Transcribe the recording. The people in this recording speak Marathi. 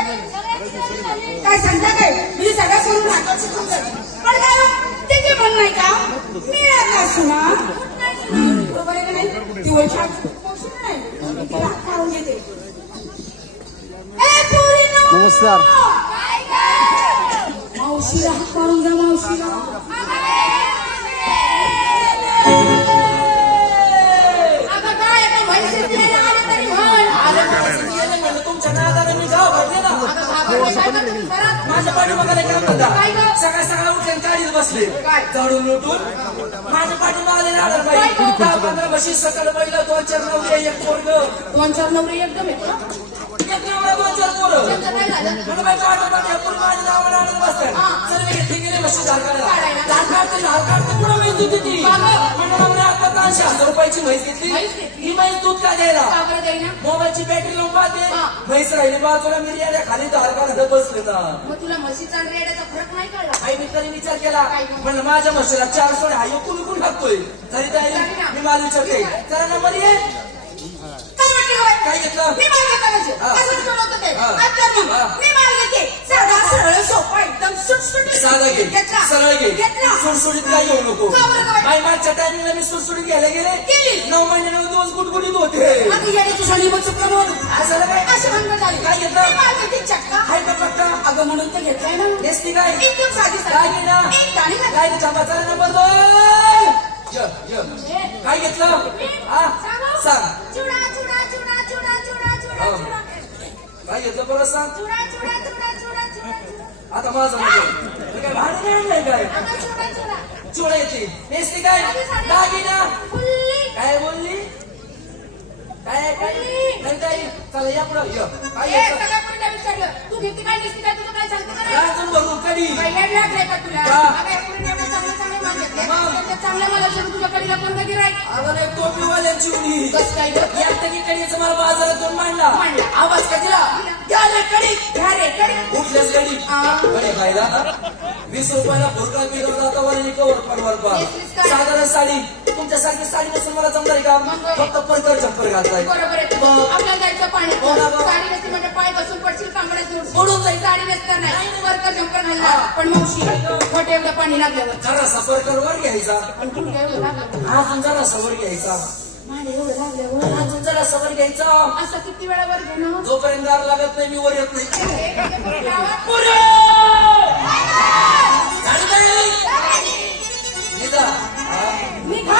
काय सांगता काय मी सगळं सोडून आकाश शिकून जाते पण काय त्याचे मन नाही का मी आता सुना बरोबर आहे का नाही ती वैशाख नाही तिला काढून घेते नमस्कार मावशीला हात काढून द्या मावशीला आता काय आता म्हैसे द्यायला आलं तरी म्हण तुमच्या नादाने मी गाव भरले ना माझ्या पाठीमागाला काम धंदा सकाळ सकाळ उठले गाडीत बसले चढून लुटून माझ्या पाठीमागाला नादार बाई 10-15 म्हशी सकाळ बैला 2-4 नवरे एक पोरग 2-4 नवरे एकदम एक नवरा 2-4 पोरं म्हणून बाई काढून पूर्ण माझ्या नावाला आणून बसतात सर्व ठीक आहे म्हशी झाड काढते पुढे म्हैस दूध देते म्हणून नवरे आता 500 रुपयाची म्हैस घेतली ही म्हैस दूध का द्यायला मोबाईलची बॅटरी लावून पाहते म्हैस राहिली बाजूला मी रेड्या खाली धार काढत बसले ना मग तुला म्हशीचा आणि रेड्याचा फरक नाही कळला आई मी तरी विचार केला म्हणलं माझ्या म्हशीला 4 सोड हा एकूण एकूण टाकतोय तरी तयारी मी मला विचारते चला नंबर ये काय घेतलं मी माल घेता म्हणजे असं ठरवतं ते मी माल घेते साधा सरळ सोपा एकदम सुटसुटीत साधा घे सरळ घे सुटसुटीत काय घेऊ नको बाई मागच्या टायमिंगला मी सुटसुटीत घ्यायला गेले 9 महिने 9 दिवस गुटगुटीत होते आता येण्याची झाली मग चुकलं बोल असं काय असं म्हणणं झाली काय घेतलं मी माल घेते चक्का हाय का पक्का अगं म्हणून तर घेतलाय ना नेसती काय एकदम साधी काय घे ना एक गाणी काय थांबाचा नंबर 2 काय घेतलं हा सांग चुडा चुडा चुडा चुडा चुडा चुडा चुडा काय घेतलं परत सांग चुडा चुडा चुडा चुडा चुडा आता माझं म्हणजे काय भाडं नाही आणलंय काय चुडा चुडा चुडा येते नेसती काय दागिना काय बोलली काय काय नाही काय चला या पुढं काय विचारलं तू घेतली काय दिसती काय तुझं काय सांगते राजून भरून कडी लागलाय का तुला चांगल्या मला तुझ्या कडीला कोण कधी राहील आम्हाला एक टोपीवाल्यांची उडी कसं काय एकटं की कडीचा मला बाजारातून मांडला आवाज का दिला घ्या रे कडी घ्या रे कडी उठल्याच कडी कडी खायला 20 रुपयाला फुरका मिळवला जाता वाली कवर पडवर पा साधारण साडी तुमच्यासारखी साडी नसून मला जमणार का फक्त पंकर चप्पर घालताय बरोबर आहे आपल्याला जायचं पाण्यात साडी नेसली म्हणजे पाय बसून पडशील कांबड्यात सोडून जाईल साडी नेसणार नाही वर्कर झंपर घालणार पण मावशी खोटे एवढं पाणी लागल्यावर जरा सफरकर वर घ्यायचा अजून जरा सवर घ्यायचा अजून जरा सवर घ्यायचा असं किती वेळा वर घेणं जोपर्यंत दार लागत नाही मी वर येत नाही निघा